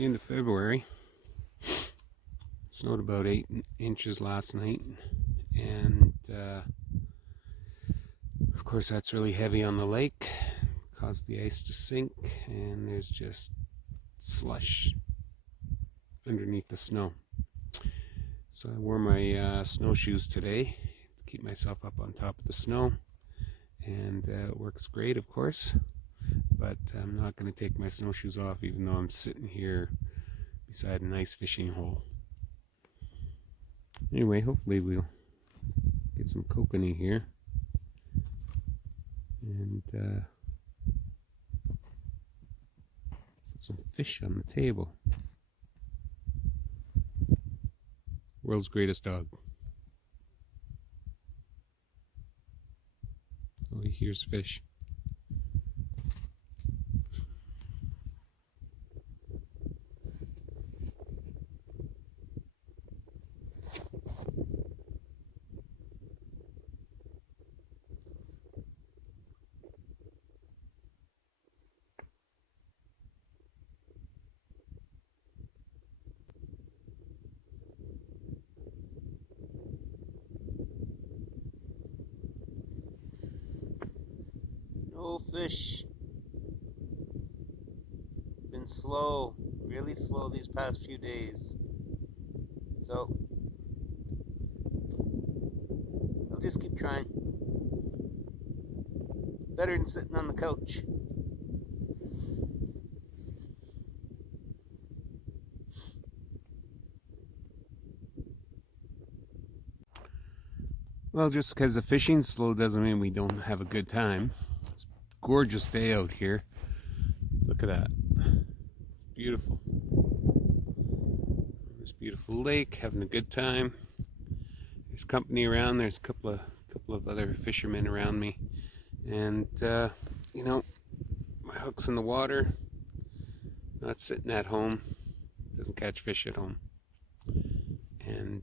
the end of February. It snowed about 8 inches last night, and of course that's really heavy on the lake, caused the ice to sink, and there's just slush underneath the snow. So I wore my snowshoes today to keep myself up on top of the snow, and it works great, of course, but I'm not going to take my snowshoes off even though I'm sitting here beside an ice fishing hole. Anyway, hopefully we'll get some kokanee here and put some fish on the table. World's greatest dog. Oh, he hears fish. No fish. Been slow, really slow these past few days. So I'll just keep trying. Better than sitting on the couch. Well, just because the fishing's slow doesn't mean we don't have a good time. It's a gorgeous day out here. Look at that. Beautiful. This beautiful lake, having a good time. There's company around. There's a couple of other fishermen around me. And you know, my hook's in the water. Not sitting at home. Doesn't catch fish at home. And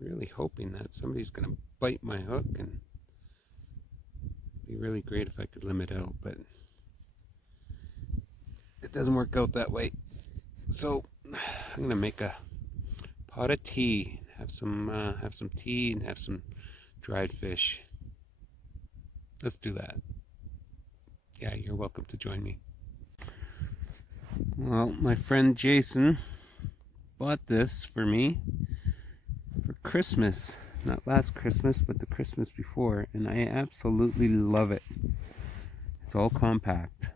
really hoping that somebody's gonna bite my hook, and it'd be really great if I could limit out, but it doesn't work out that way. So I'm gonna make a pot of tea, have some tea, and have some dried fish. Let's do that. Yeah, you're welcome to join me. Well, my friend Jason bought this for me for Christmas. Not last Christmas, but the Christmas before, and I absolutely love it. It's all compact.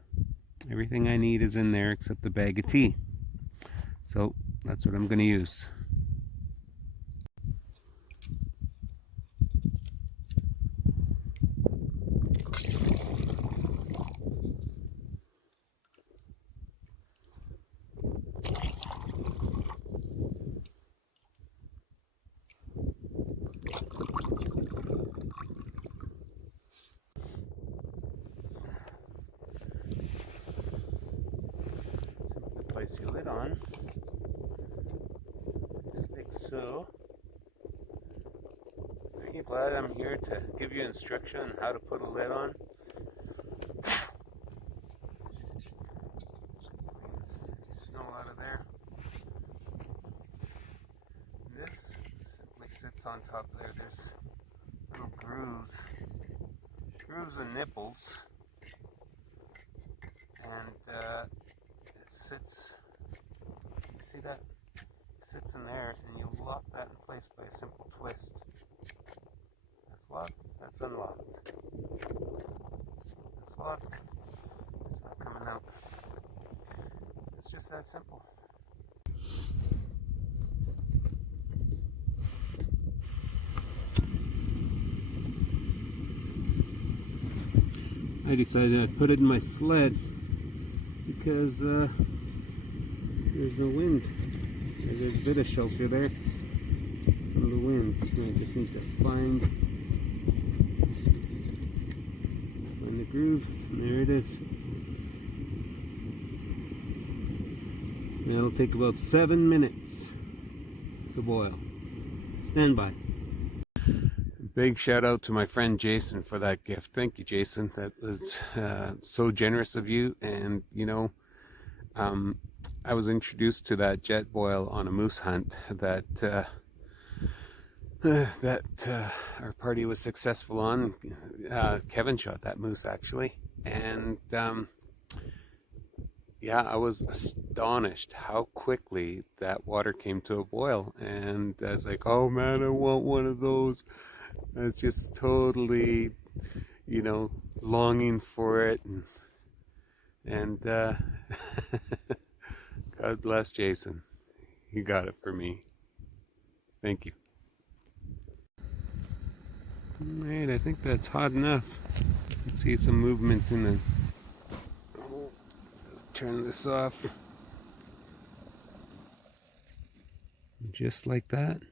Everything I need is in there except the bag of tea. So that's what I'm going to use. Place your lid on, just like so. Aren't you glad I'm here to give you instruction on how to put a lid on? Cleans any snow out of there. And this simply sits on top there. There's little grooves and nipples, and it sits, you see that? It sits in there, and you lock that in place by a simple twist. That's locked, that's unlocked. That's locked, it's not coming out. It's just that simple. I decided I'd put it in my sled because there's no wind. There's a bit of shelter there from the wind. I just need to find the groove, and there it is. And it'll take about 7 minutes to boil. Stand by. Big shout out to my friend Jason for that gift. Thank you, Jason. That was so generous of you. And you know, I was introduced to that jet boil on a moose hunt that our party was successful on. Kevin shot that moose actually, and yeah, I was astonished how quickly that water came to a boil, and I was like, "Oh man, I want one of those." I was just totally, longing for it, and God bless Jason. He got it for me. Thank you. Alright, I think that's hot enough. Let's see some movement in the... Oh, let's turn this off. Just like that,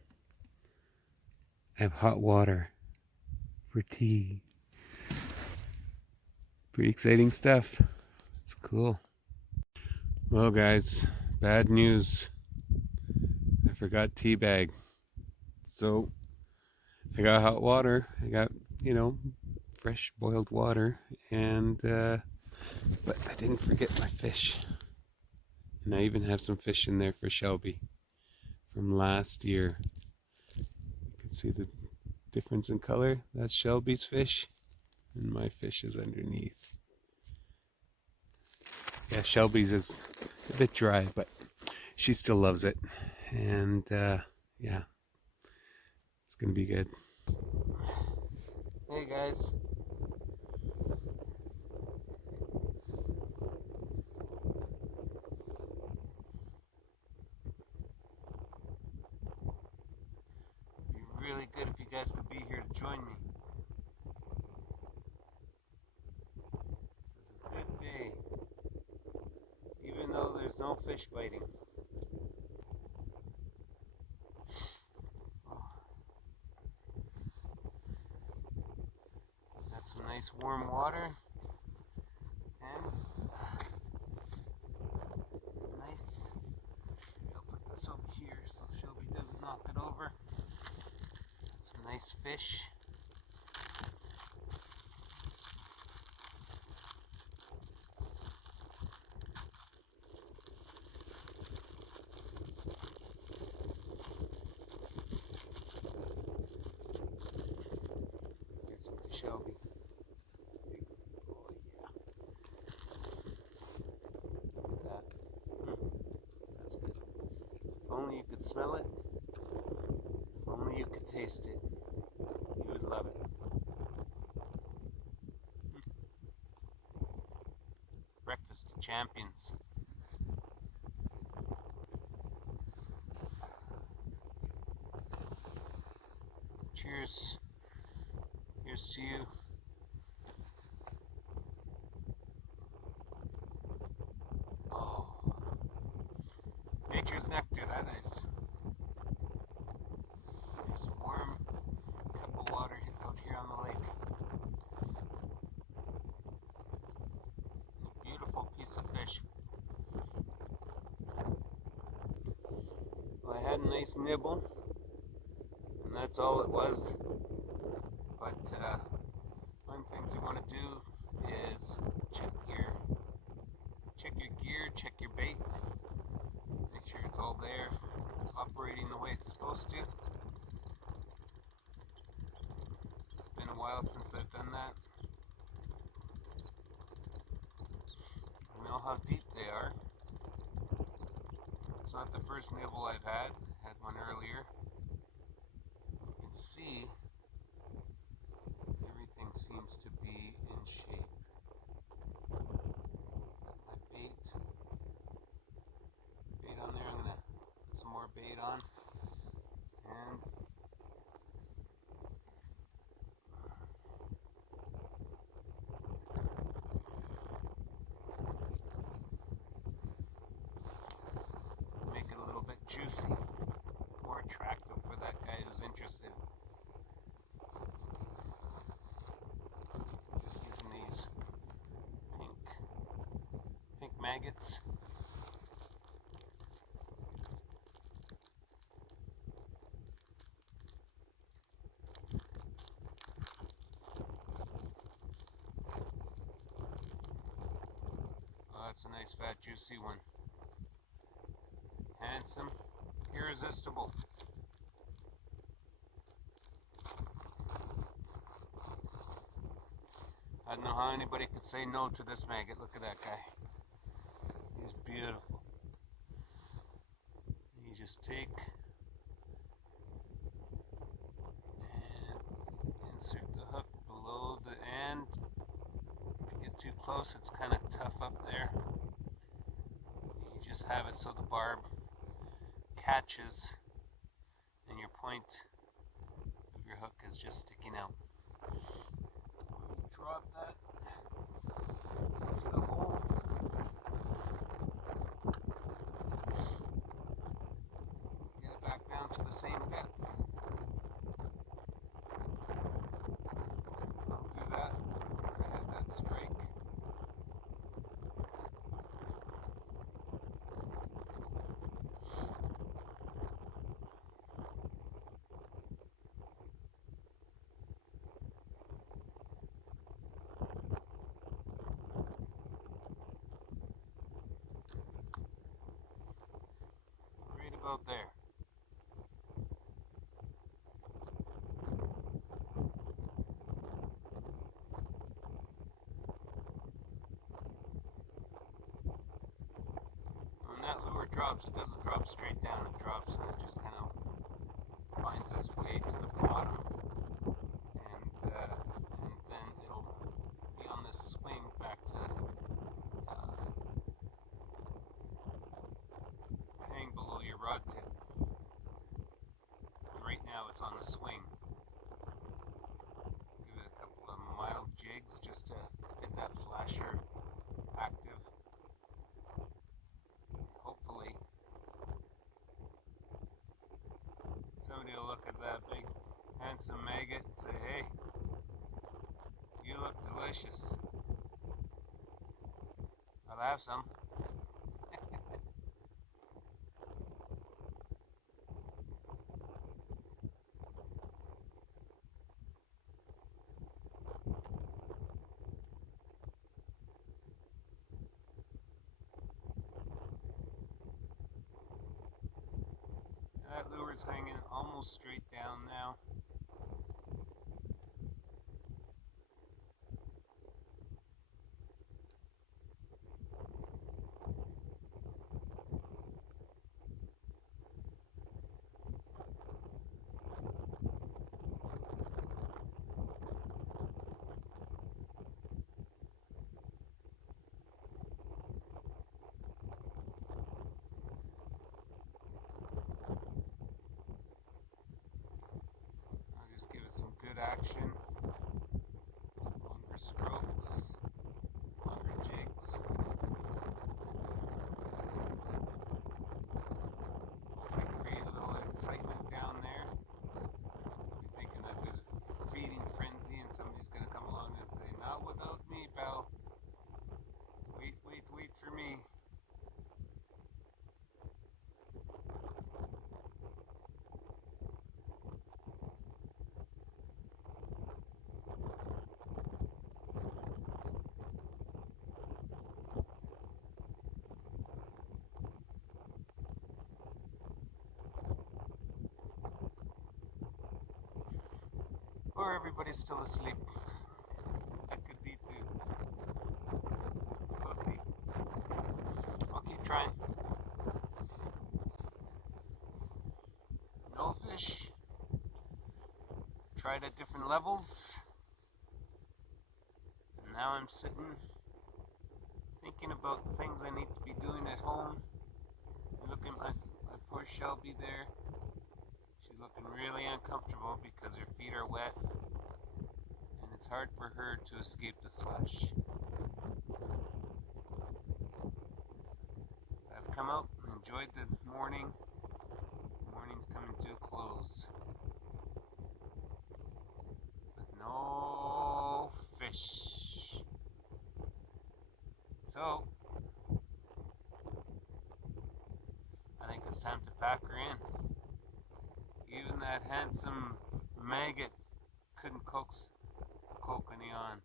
I have hot water for tea. Pretty exciting stuff. It's cool. Well guys, bad news. I forgot tea bag. So I got hot water. I got, fresh boiled water, and but I didn't forget my fish. And I even have some fish in there for Shelby from last year. You can see the difference in color. That's Shelby's fish, and my fish is underneath. Yeah, Shelby's is a bit dry, but she still loves it. And yeah, it's gonna be good. Hey guys. It'd be really good if you guys could be here to join me. This is a good day, even though there's no fish biting. Got some nice warm water, and nice. I'll put this over here so Shelby doesn't knock it over. Some nice fish. Here's some to Shelby. That's good. If only you could smell it. If only you could taste it. You would love it. Breakfast of champions. Cheers. Here's to you. Oh. Nature's nectar, that is. Nice warm cup of water out here on the lake. And a beautiful piece of fish. Well, I had a nice nibble, and that's all it was. But one things you want to do is check your gear, check your bait, make sure it's all there, operating the way it's supposed to. It's been a while since I've done that. I know how deep they are. It's not the first nibble I've had. I had one earlier. You can see everything seems to be in shape. Got my bait on there. I'm gonna put some more bait on, and make it a little bit juicy, more attractive for that guy who's interested. Just using these pink maggots. Oh, that's a nice fat juicy one. handsome, irresistible. I don't know how anybody could say no to this maggot. Look at that guy. He's beautiful. You just take and insert the hook below the end. If you get too close, it's kind of tough up there. You just have it so the barb catches and your point of your hook is just sticking out. Drop that to the hole. Get it back down to the same depth. I'll do that where I had that strike. Right about there. When that lure drops, it doesn't drop straight down, it drops and it just kind of finds its way to the bottom. And then it'll be on this swing back to hang below your rod tip. And right now it's on the swing. Give it a couple of mild jigs just to get that flasher active. Hopefully somebody will look at that big handsome maggot and say, hey, you look delicious. I'll have some. That lure's hanging almost straight down now. Action, longer strokes, longer jigs. Hopefully create a little excitement down there. You're thinking that there's a feeding frenzy and somebody's going to come along and say, not without me, pal. Wait for me. Or everybody's still asleep. That could be too. We'll see. I'll keep trying. No fish. Tried at different levels. And now I'm sitting thinking about the things I need to be doing at home. And look at my poor Shelby there. She's looking really uncomfortable because her feet are wet and it's hard for her to escape the slush. I've come out and enjoyed the morning. The morning's coming to a close. With no fish. So, I think it's time to pack her in. Even that handsome maggot couldn't coax Kokanee on.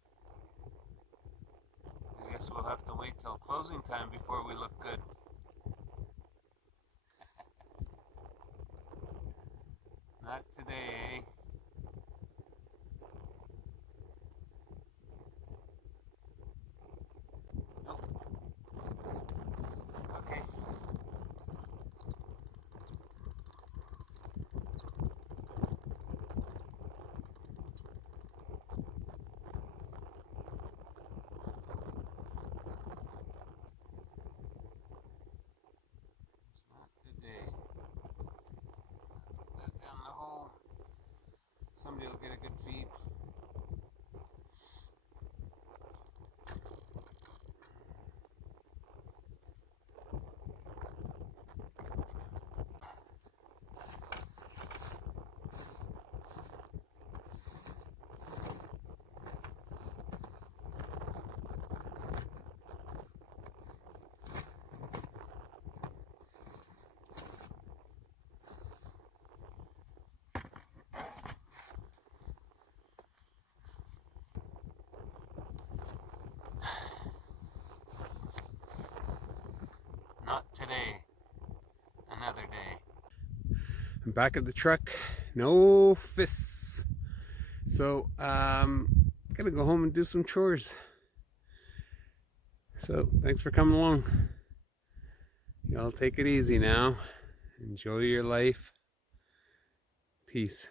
I guess we'll have to wait till closing time before we look good. I'll get a good feed. Not today. Another day. I'm back at the truck. No fists. So, gonna go home and do some chores. So, thanks for coming along. Y'all take it easy now. Enjoy your life. Peace.